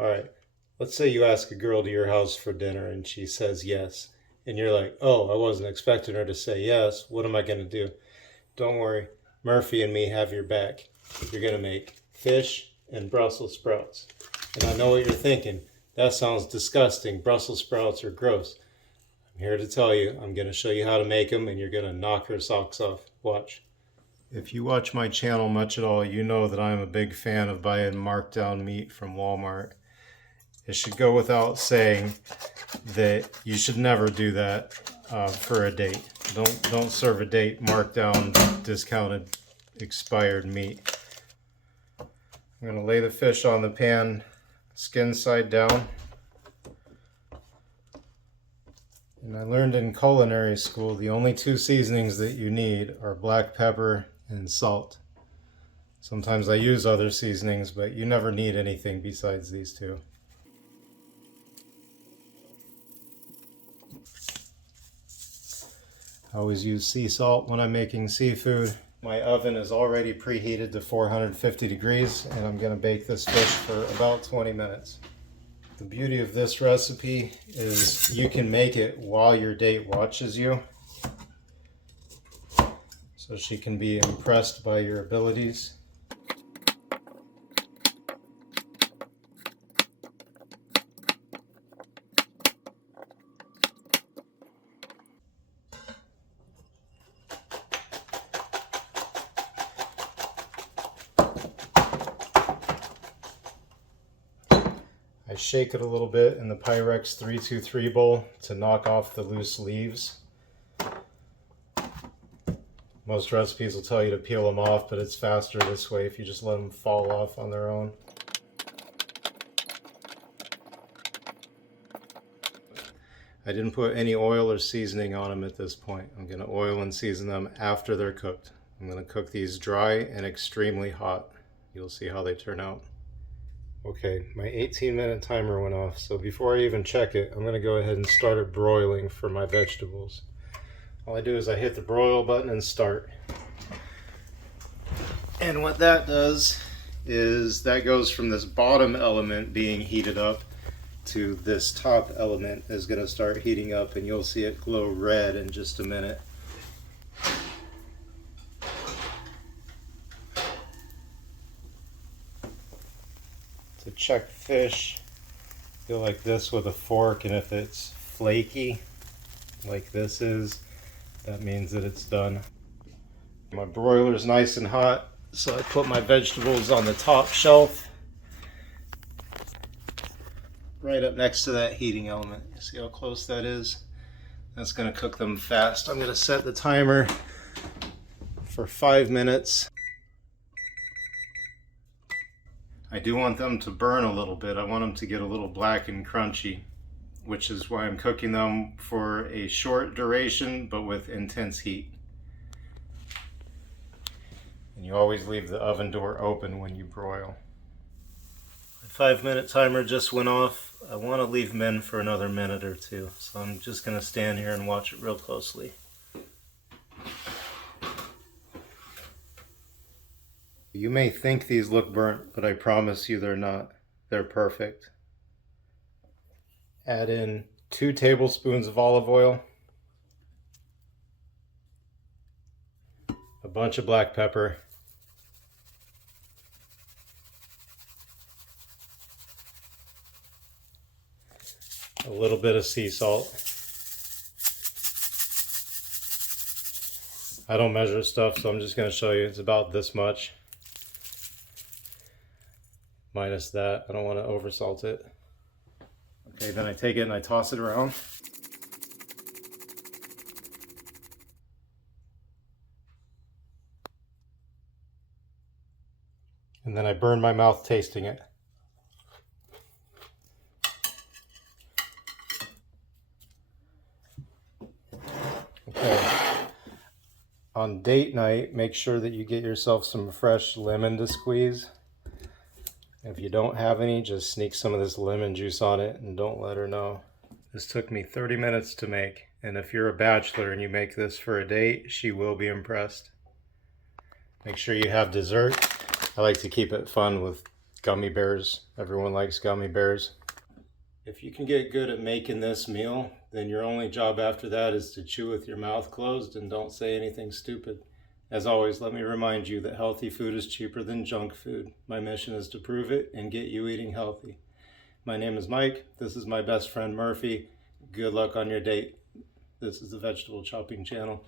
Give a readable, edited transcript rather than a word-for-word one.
All right. Let's say you ask a girl to your house for dinner and she says yes. And you're like, oh, I wasn't expecting her to say yes. What am I going to do? Don't worry. Murphy and me have your back. You're going to make fish and Brussels sprouts. And I know what you're thinking. That sounds disgusting. Brussels sprouts are gross. I'm here to tell you, I'm going to show you how to make them and you're going to knock her socks off. Watch. If you watch my channel much at all, you know that I'm a big fan of buying marked down meat from Walmart. It should go without saying that you should never do that for a date. Don't serve a date marked down, discounted, expired meat. I'm going to lay the fish on the pan, skin side down. And I learned in culinary school the only two seasonings that you need are black pepper and salt. Sometimes I use other seasonings, but you never need anything besides these two. I always use sea salt when I'm making seafood. My oven is already preheated to 450 degrees and I'm going to bake this fish for about 20 minutes. The beauty of this recipe is you can make it while your date watches you, so she can be impressed by your abilities. I shake it a little bit in the Pyrex 323 bowl to knock off the loose leaves. Most recipes will tell you to peel them off, but it's faster this way if you just let them fall off on their own. I didn't put any oil or seasoning on them at this point. I'm going to oil and season them after they're cooked. I'm going to cook these dry and extremely hot. You'll see how they turn out. Okay, my 18-minute timer went off, so before I even check it, I'm going to go ahead and start it broiling for my vegetables. All I do is I hit the broil button and start. And what that does is that goes from this bottom element being heated up to this top element is going to start heating up, and you'll see it glow red in just a minute. To check fish, go like this with a fork, and if it's flaky like this is, that means that it's done. My broiler's nice and hot, so I put my vegetables on the top shelf right up next to that heating element. You see how close that is? That's going to cook them fast. I'm going to set the timer for 5 minutes. I do want them to burn a little bit. I want them to get a little black and crunchy, which is why I'm cooking them for a short duration but with intense heat. And you always leave the oven door open when you broil. My 5-minute timer just went off. I want to leave them in for another minute or two, so I'm just going to stand here and watch it real closely. You may think these look burnt, but I promise you they're not. They're perfect. Add in 2 tablespoons of olive oil, a bunch of black pepper, a little bit of sea salt. I don't measure stuff, so I'm just going to show you. It's about this much. Minus that. I don't want to oversalt it. Okay, then I take it and I toss it around. And then I burn my mouth tasting it. Okay. On date night, make sure that you get yourself some fresh lemon to squeeze. If you don't have any, just sneak some of this lemon juice on it and don't let her know. This took me 30 minutes to make, and if you're a bachelor and you make this for a date, she will be impressed. Make sure you have dessert. I like to keep it fun with Gummy bears. Everyone likes gummy bears. If you can get good at making this meal, then your only job after that is to chew with your mouth closed and don't say anything stupid. As always, let me remind you that healthy food is cheaper than junk food. My mission is to prove it and get you eating healthy. My name is Mike. This is my best friend Murphy. Good luck on your date. This is the Vegetable Chopping Channel.